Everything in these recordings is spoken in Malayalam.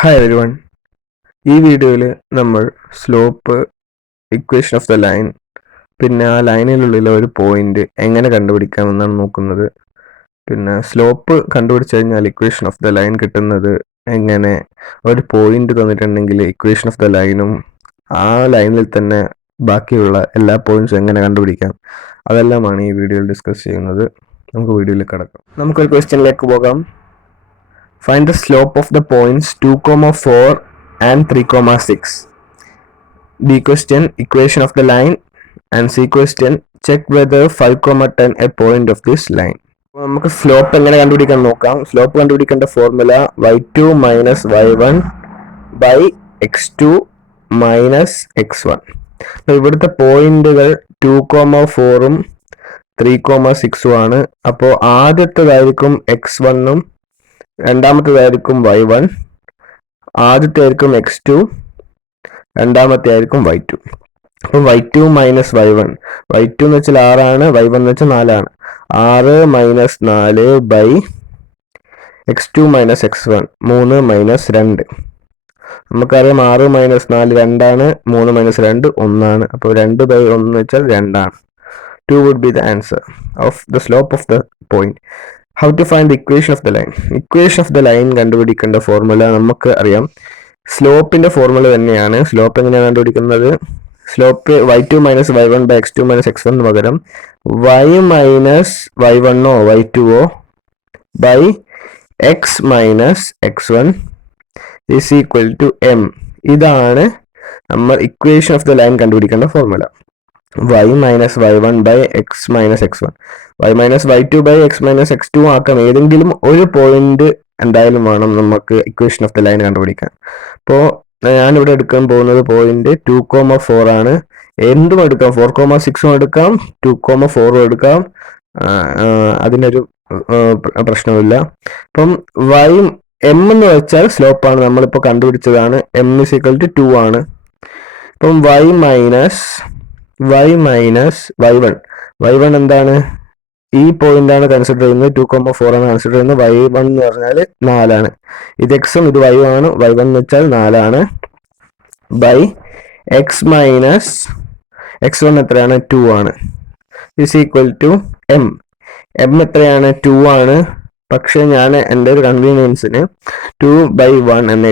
Hi everyone. ഈ വീഡിയോയിൽ നമ്മൾ slope, equation of the line, പിന്നെ ആ ലൈനിനുള്ളിലെ ഒരു പോയിന്റ് എങ്ങനെ കണ്ടുപിടിക്കാമെന്നാണ് നോക്കുന്നത്. പിന്നെ സ്ലോപ്പ് കണ്ടുപിടിച്ചു കഴിഞ്ഞാൽ ഇക്വേഷൻ ഓഫ് ദ ലൈൻ കിട്ടുന്നത് എങ്ങനെ, ഒരു പോയിന്റ് തന്നിട്ടുണ്ടെങ്കിൽ ഇക്വേഷൻ ഓഫ് ദ ലൈനും ആ ലൈനിൽ തന്നെ ബാക്കിയുള്ള എല്ലാ പോയിന്റ്സും എങ്ങനെ കണ്ടുപിടിക്കാം, അതെല്ലാമാണ് ഈ വീഡിയോയിൽ ഡിസ്കസ് ചെയ്യുന്നത്. നമുക്ക് വീഡിയോയിൽ കിടക്കാം. നമുക്കൊരു ക്വസ്റ്റ്യനിലേക്ക് പോകാം. Find the slope of the points 2, 4 and 3, 6. B question, equation of the line. And C question, check whether 5, 10 a point of this line. നമുക്ക് സ്ലോപ്പ് എങ്ങനെ കണ്ടുപിടിക്കാൻ നോക്കാം. സ്ലോപ്പ് കണ്ടുപിടിക്കേണ്ട formula y2 minus y1 by x2 minus x1. അപ്പോൾ ഇവിടുത്തെ പോയിന്റുകൾ 2, 4ഉം 3, 6ഉം ആണ്. അപ്പോൾ ആദ്യത്തേതായിരിക്കും x1ഉം രണ്ടാമത്തേതായിരിക്കും y1, ആദ്യത്തേതായിരിക്കും x2, രണ്ടാമത്തെ ആയിരിക്കും y2. അപ്പം y2 മൈനസ് y1 എന്ന് വെച്ചാൽ 6ആണ്, y1 എന്ന് വെച്ചാൽ 4ആണ്. 6 minus 4 by x2 minus x1, 3 minus 2. നമുക്കറിയാം 6 മൈനസ് 4 2ആണ്, 3 മൈനസ് 2 1ആണ്. അപ്പോൾ 2 ബൈ 1 എന്ന് വെച്ചാൽ 2ആണ്. 2 would be the answer of the slope of the point. How to find the equation of the line? Equation of the line കണ്ടുപിടിക്കേണ്ട ഫോർമുല നമുക്ക് അറിയാം. സ്ലോപ്പിന്റെ ഫോർമുല തന്നെയാണ്. സ്ലോപ്പ് എങ്ങനെയാണ് കണ്ടുപിടിക്കുന്നത്? Slope y2 minus y1 by x2 minus x1 പകരം y മൈനസ് y1ഓ y2ഓ by x minus x1 is equal to m. ഇതാണ് നമ്മൾ ഇക്വേഷൻ ഓഫ് ദ ലൈൻ കണ്ടുപിടിക്കേണ്ട formula. y minus y1 by x minus x1, y minus y2 by x minus x2 ആക്കാം. ഏതെങ്കിലും ഒരു പോയിന്റ് എന്തായാലും വേണം നമുക്ക് ഇക്വേഷൻ ഓഫ് ദ ലൈൻ കണ്ടുപിടിക്കാൻ. അപ്പോൾ ഞാനിവിടെ എടുക്കാൻ പോകുന്നത് പോയിന്റ് 2, 4 ആണ്. എന്തും എടുക്കാം, 4, 6ഉം എടുക്കാം, 2, 4ഉം എടുക്കാം. അതിനൊരു പ്രശ്നമില്ല. അപ്പം y m എന്ന് വെച്ചാൽ സ്ലോപ്പാണ്, നമ്മളിപ്പോൾ കണ്ടുപിടിച്ചതാണ്. m ഇസ് ഈക്വൽ ടു 2 ആണ്. അപ്പം y മൈനസ് y1 എന്താണ്? ഈ പോയിന്റ് ആണ് കൺസിഡർ ചെയ്യുന്നത്. 2, 4 ആണ് കൺസിഡർ ചെയ്യുന്നത്. y1 എന്ന് പറഞ്ഞാൽ 4ആണ്. ഇത് എക്സും ഇത് y ആണ്. y1 എന്ന് വെച്ചാൽ 4ആണ് ബൈ x മൈനസ് x1 എത്രയാണ്? 2 ആണ്. Is equal to m. m എത്രയാണ്? 2 ആണ്. പക്ഷെ ഞാൻ എൻ്റെ ഒരു കൺവീനിയൻസിന് 2/1 എന്ന്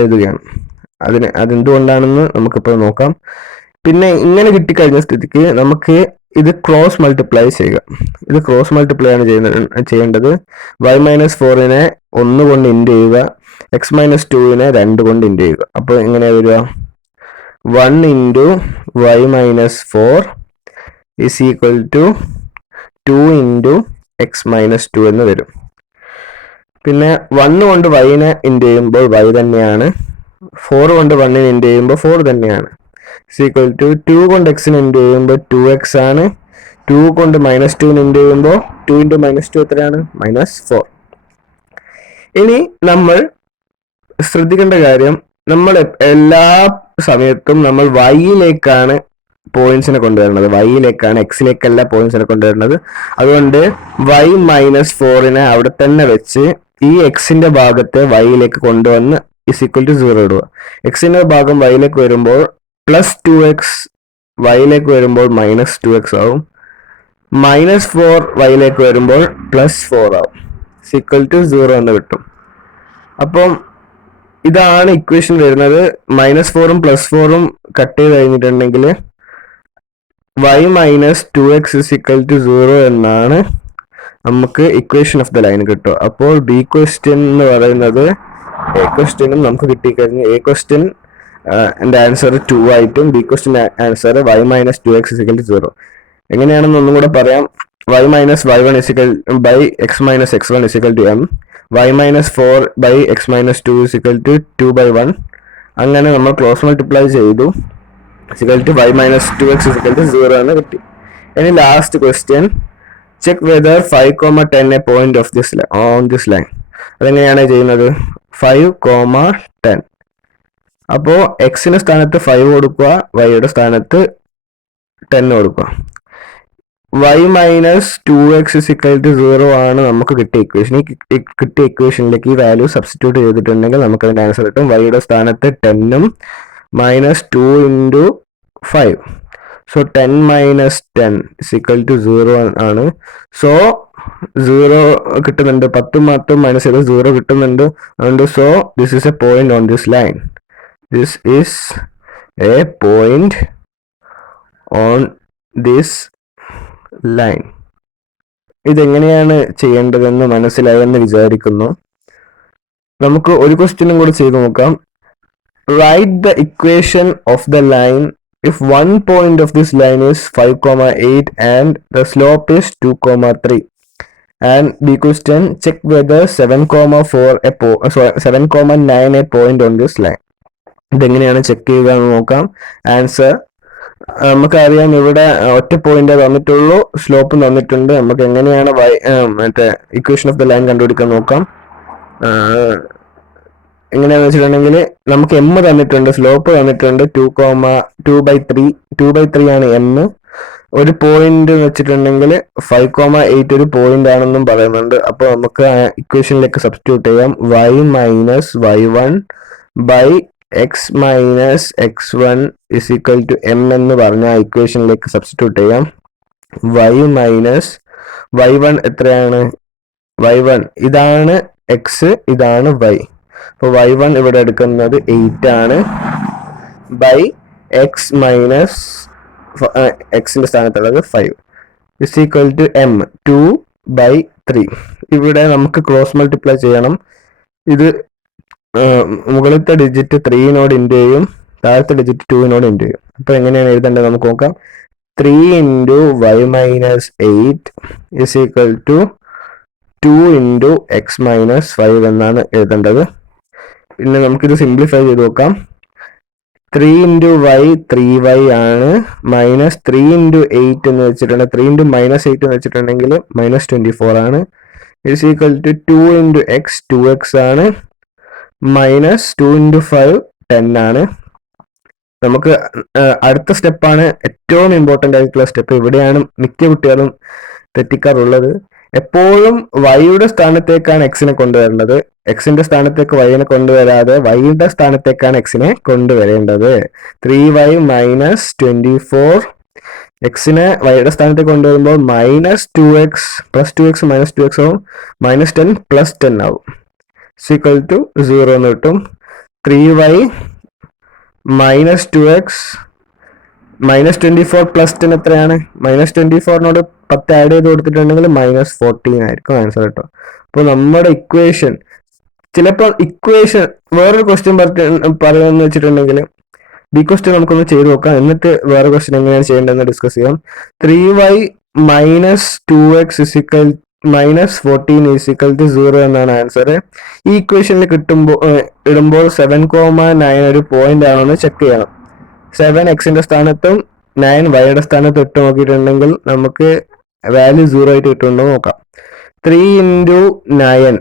എഴുതുകയാണ്. അതെന്തുകൊണ്ടാണെന്ന് നമുക്കിപ്പോൾ നോക്കാം. പിന്നെ ഇങ്ങനെ കിട്ടിക്കഴിഞ്ഞ സ്ഥിതിക്ക് നമുക്ക് ഇത് ക്രോസ് മൾട്ടിപ്ലൈ ചെയ്യുക. ഇത് ക്രോസ് മൾട്ടിപ്ലൈ ആണ് ചെയ്യേണ്ടത്. y മൈനസ് 4നെ 1 കൊണ്ട് ഇൻറ്റു ചെയ്യുക, x മൈനസ് 2നെ 2 കൊണ്ട് ഇൻറ്റു ചെയ്യുക. അപ്പോൾ എങ്ങനെയാ വരിക? 1 into y minus 4 is equal to 2 into x minus 2 എന്ന് വരും. പിന്നെ 1 കൊണ്ട് yനെ ഇൻറ്റു ചെയ്യുമ്പോൾ y തന്നെയാണ്, 4 കൊണ്ട് 1നെ ഇൻറ്റു ചെയ്യുമ്പോൾ 4 തന്നെയാണ്. is equal to 2 കൊണ്ട് x നെ ഇൻറ്റു ചെയ്യുമ്പോൾ 2x ആണ്, 2 കൊണ്ട് മൈനസ് 2നെ ഇൻറ്റു ചെയ്യുമ്പോൾ 2 ഇൻറ്റു മൈനസ് 2 എത്രയാണ്? -4. ഇനി നമ്മൾ ശ്രദ്ധിക്കേണ്ട കാര്യം, നമ്മൾ എല്ലാ സമയത്തും നമ്മൾ y-യിലേക്കാണ് പോയിന്റ്സിനെ കൊണ്ടുവരുന്നത്, y-യിലേക്കാണ്, x-ലേക്കല്ല പോയിന്റ്സിനെ കൊണ്ടുവരുന്നത്. അതുകൊണ്ട് y മൈനസ് 4നെ അവിടെ തന്നെ വെച്ച് ഈ x-ന്റെ ഭാഗത്തെ y-യിലേക്ക് കൊണ്ടുവന്ന് is equal to 0 ഇടുക. x-ന്റെ ഭാഗം y-യിലേക്ക് വരുമ്പോൾ പ്ലസ് 2x, y-യിലേക്ക് വരുമ്പോൾ മൈനസ് 2x ആവും. -4 y-യിലേക്ക് വരുമ്പോൾ +4 ആവും. ഈക്വൽ ടു 0 എന്ന് കിട്ടും. അപ്പം ഇതാണ് ഇക്വേഷൻ വരുന്നത്. -4ഉം +4ഉം കട്ട് ചെയ്ത് കഴിഞ്ഞിട്ടുണ്ടെങ്കിൽ y minus 2x is equal to 0 എന്നാണ് നമുക്ക് ഇക്വേഷൻ ഓഫ് ദ ലൈൻ കിട്ടും. അപ്പോൾ ബി ക്വസ്റ്റ്യൻ എന്ന് പറയുന്നത് എ ക്വസ്റ്റ്യനും നമുക്ക് കിട്ടിക്കഴിഞ്ഞു. എ ക്വസ്റ്റ്യൻ എൻ്റെ ആൻസർ 2 ആയിട്ടും B question answer y minus 2x is equal to 0. എങ്ങനെയാണെന്ന് ഒന്നും കൂടെ പറയാം. y minus y1 is equal by x minus x1 is equal to m, y minus 4 by x minus 2 is equal to 2/1. അങ്ങനെ നമ്മൾ ക്ലോസ് മൾട്ടിപ്ലൈ ചെയ്തു. Is equal to y minus 2x is equal to 0 എന്ന് കിട്ടി. ഇനി last question, check whether 5, 10 A point of this on this line. അതെങ്ങനെയാണ് ചെയ്യുന്നത്? 5, 10. അപ്പോൾ എക്സിന്റെ സ്ഥാനത്ത് 5 കൊടുക്കുക, വൈയുടെ സ്ഥാനത്ത് 10 കൊടുക്കുക. y minus 2x is equal to 0 ആണ് നമുക്ക് കിട്ടിയ ഇക്വേഷൻ. ഈ കിട്ടിയ ഇക്വേഷനിലേക്ക് ഈ വാല്യൂ സബ്സ്റ്റിറ്റ്യൂട്ട് ചെയ്തിട്ടുണ്ടെങ്കിൽ നമുക്ക് അതിന്റെ ആൻസർ കിട്ടും. വൈയുടെ സ്ഥാനത്ത് 10ഉം minus 2 into 5. So 10 minus 10 is equal to 0 ആണ്. സോ 0 കിട്ടുന്നുണ്ട്, 10 മൈനസ് ചെയ്ത് 0 കിട്ടുന്നുണ്ട്. അതുകൊണ്ട് so this is A point on this line. This is A point on this line. ഇതെങ്ങനെയാണ് ചെയ്യേണ്ടതെന്ന് മനസ്സിലായെന്ന് വിചാരിക്കുന്നു. നമുക്ക് ഒരു ക്വസ്റ്റ്യനും കൂടി ചെയ്തു നോക്കാം. Write the equation of the line if one point of this line is 5,8 and the slope is 2,3, and B question, check whether 7,9 a point on this line. ഇതെങ്ങനെയാണ് ചെക്ക് ചെയ്യുക എന്ന് നോക്കാം. ആൻസർ നമുക്കറിയാം, ഇവിടെ ഒറ്റ പോയിന്റ് തന്നിട്ടുള്ളൂ, സ്ലോപ്പ് തന്നിട്ടുണ്ട്. നമുക്ക് എങ്ങനെയാണ് മറ്റേ ഇക്വേഷൻ ഓഫ് ദ ലൈൻ കണ്ടുപിടിക്കാൻ നോക്കാം. എങ്ങനെയാന്ന് വെച്ചിട്ടുണ്ടെങ്കിൽ നമുക്ക് എം തന്നിട്ടുണ്ട്, സ്ലോപ്പ് തന്നിട്ടുണ്ട് 2,3 ആണ് എം. ഒരു പോയിന്റ് വെച്ചിട്ടുണ്ടെങ്കിൽ 5,8 ഒരു പോയിന്റ് ആണെന്നും പറയുന്നുണ്ട്. അപ്പോൾ നമുക്ക് ഇക്വേഷനിലേക്ക് സബ്സ്റ്റിറ്റ്യൂട്ട് ചെയ്യാം. y minus y1 by x minus x1 is equal to m എന്ന് പറഞ്ഞ ഇക്വേഷനിലേക്ക് സബ്സ്റ്റിറ്റ്യൂട്ട് ചെയ്യാം. y മൈനസ് y1 എത്രയാണ്? y1 ഇതാണ് x, ഇതാണ് y. അപ്പോൾ y1 ഇവിടെ എടുക്കുന്നത് 8 ആണ്, ബൈ എക്സ് മൈനസ് എക്സിന്റെ സ്ഥാനത്തുള്ളത് 5 ഇസ് ഈക്വൽ ടു എം 2/3. ഇവിടെ നമുക്ക് ക്രോസ് മൾട്ടിപ്ലൈ ചെയ്യണം. ഇത് മുകളിലത്തെ ഡിജിറ്റ് 3 ഇൻറ്റു ചെയ്യും, താഴത്തെ ഡിജിറ്റ് 2 ഇൻറ്റു ചെയ്യും. അപ്പോൾ എങ്ങനെയാണ് എഴുതേണ്ടത് നമുക്ക് നോക്കാം. 3 into y minus 8 is equal to 2 into x minus 5 എന്നാണ് എഴുതേണ്ടത്. പിന്നെ നമുക്കിത് സിംപ്ലിഫൈ ചെയ്ത് നോക്കാം. 3 ഇൻറ്റു വൈ 3y ആണ്, മൈനസ് 3 ഇൻറ്റു 8 എന്ന് വെച്ചിട്ടുണ്ടെങ്കിൽ 3 ഇൻറ്റു മൈനസ് 8 എന്ന് വെച്ചിട്ടുണ്ടെങ്കിൽ മൈനസ് 24 ആണ്. Is equal to 2 into x 2x ആണ്, മൈനസ് 2 ഇൻറ്റു 5 10 ആണ്. നമുക്ക് അടുത്ത സ്റ്റെപ്പാണ് ഏറ്റവും ഇമ്പോർട്ടൻ്റ് ആയിട്ടുള്ള സ്റ്റെപ്പ്. ഇവിടെയാണ് മിക്ക കുട്ടികളും തെറ്റിക്കാറുള്ളത്. എപ്പോഴും വൈയുടെ സ്ഥാനത്തേക്കാണ് എക്സിനെ കൊണ്ടുവരേണ്ടത്, എക്സിന്റെ സ്ഥാനത്തേക്ക് വൈനെ കൊണ്ടുവരാതെ വൈയുടെ സ്ഥാനത്തേക്കാണ് എക്സിനെ കൊണ്ടുവരേണ്ടത്. 3y മൈനസ് 24 എക്സിനെ വൈയുടെ സ്ഥാനത്തേക്ക് കൊണ്ടുവരുമ്പോൾ minus 2x plus 2x minus 2x ആവും, മൈനസ് 10 പ്ലസ് 10 ആവും, ഈക്വൽ ടു 0 എന്ന് കിട്ടും. 3y minus 2x minus 24 plus 10 എത്രയാണ്? മൈനസ് 24നോട് 10 ആഡ് ചെയ്ത് കൊടുത്തിട്ടുണ്ടെങ്കിൽ മൈനസ് 14 ആയിരിക്കും ആൻസർ കേട്ടോ. അപ്പോൾ നമ്മുടെ ഇക്വേഷൻ, ചിലപ്പോൾ ഇക്വേഷൻ വേറൊരു ക്വസ്റ്റ്യൻ പറയുമെന്ന് വെച്ചിട്ടുണ്ടെങ്കിൽ ബി ക്വസ്റ്റ്യൻ നമുക്കൊന്ന് ചെയ്ത് നോക്കാം, എന്നിട്ട് വേറെ ക്വസ്റ്റ്യൻ എങ്ങനെയാണ് ചെയ്യേണ്ടതെന്ന് ഡിസ്കസ് ചെയ്യാം. 3y minus 2x is equal minus 14 is equal to 0 എന്നാണ് ആൻസർ. ഈ ഇക്വേഷനിൽ ഇടുമ്പോൾ 7,9 ഒരു പോയിന്റ് ആണോ എന്ന് ചെക്ക് ചെയ്യണം. 7 എക്സിന്റെ സ്ഥാനത്തും 9 വൈയുടെ സ്ഥാനത്തും ഇട്ട് നോക്കിയിട്ടുണ്ടെങ്കിൽ നമുക്ക് വാല്യൂ 0 ആയിട്ട് കിട്ടുന്നുണ്ടോ നോക്കാം. 3 ഇൻറ്റു 9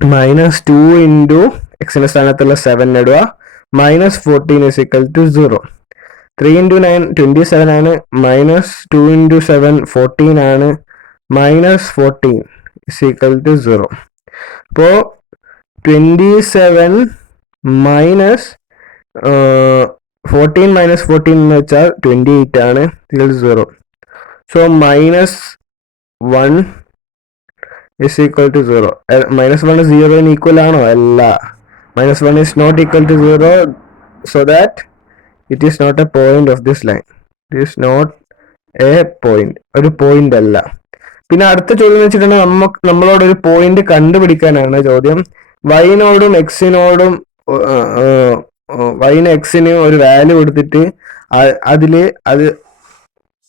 മൈനസ് 2 ഇൻറ്റു എക്സിന്റെ സ്ഥാനത്തുള്ള 7 ഇടുക, minus 14 is equal to 0. 3 into 9 27 ആണ്, മൈനസ് 2 ഇൻറ്റു 7 14 ആണ്, മൈനസ് 14 ഇസ് ഈക്വൽ ടു 0. അപ്പോൾ 27 മൈനസ് 14 മൈനസ് 14 എന്ന് വെച്ചാൽ 28 ആണ്, ഇതിൽ 0. So minus 1 is equal to 0. Minus 1 is 0 equal ആണോ? അല്ല. Minus 1 is not equal to 0, so that it is not a point of this line. It is not a point. ഒരു പോയിന്റ് അല്ല. പിന്നെ അടുത്ത ചോദ്യം എന്ന് വെച്ചിട്ടുണ്ടെങ്കിൽ നമ്മളോട് ഒരു പോയിന്റ് കണ്ടുപിടിക്കാനാണ് ചോദ്യം. വൈനോടും എക്സിനോടും വൈന് എക്സിന് ഒരു വാല്യൂ കൊടുത്തിട്ട് അത്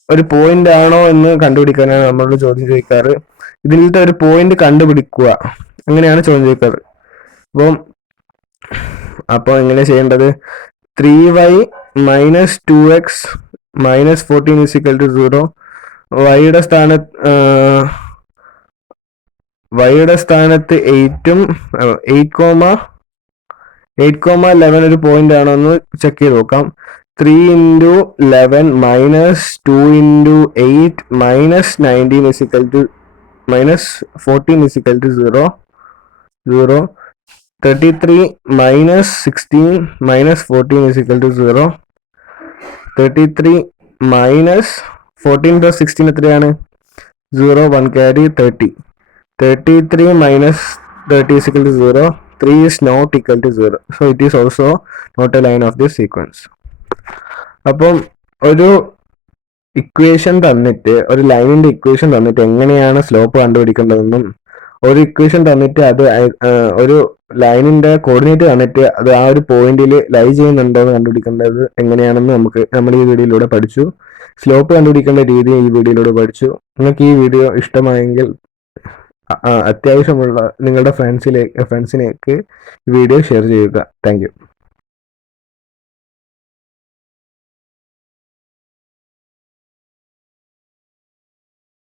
ഒരു പോയിന്റ് ആണോ എന്ന് കണ്ടുപിടിക്കാനാണ് നമ്മളോട് ചോദ്യം ചോദിക്കാറ്. ഇതിലത്തെ ഒരു പോയിന്റ് കണ്ടുപിടിക്കുക, അങ്ങനെയാണ് ചോദ്യം ചോദിക്കാറ്. അപ്പോൾ എങ്ങനെ ചെയ്യേണ്ടത്? 3y minus 2x minus 14 is equal to 0. വൈയുടെ സ്ഥാനത്ത് 8,11 ഒരു പോയിന്റ് ആണോ എന്ന് ചെക്ക് ചെയ്ത് നോക്കാം. 3 into 11 minus 2 into 8 minus 19 is equal to minus 14 is equal to 0. 0. 33 minus 16 minus 14 is equal to 0. 33 minus 14 plus 16 എത്രയാണ്? 0, 1 carry 30. 33 minus 30 is equal to 0. 3 is not equal to 0. So it is also not a line of this sequence. അപ്പം ഒരു ഇക്വേഷൻ തന്നിട്ട്, ഒരു ലൈനിന്റെ ഇക്വേഷൻ തന്നിട്ട് എങ്ങനെയാണ് സ്ലോപ്പ് കണ്ടുപിടിക്കേണ്ടതെന്നും, ഒരു ഇക്വേഷൻ തന്നിട്ട് അത് ഒരു ലൈനിന്റെ കോർഡിനേറ്റ് തന്നിട്ട് അത് ആ ഒരു പോയിന്റിൽ ലൈ ചെയ്യുന്നുണ്ടോ എന്ന് കണ്ടുപിടിക്കേണ്ടത് എങ്ങനെയാണെന്ന് നമ്മൾ ഈ വീഡിയോയിലൂടെ പഠിച്ചു. സ്ലോപ്പ് കണ്ടുപിടിക്കേണ്ട രീതി ഈ വീഡിയോയിലൂടെ പഠിച്ചു. നിങ്ങൾക്ക് ഈ വീഡിയോ ഇഷ്ടമായെങ്കിൽ അത്യാവശ്യമുള്ള നിങ്ങളുടെ ഫ്രണ്ട്സിനേക്ക് വീഡിയോ ഷെയർ ചെയ്യുക. Thank you.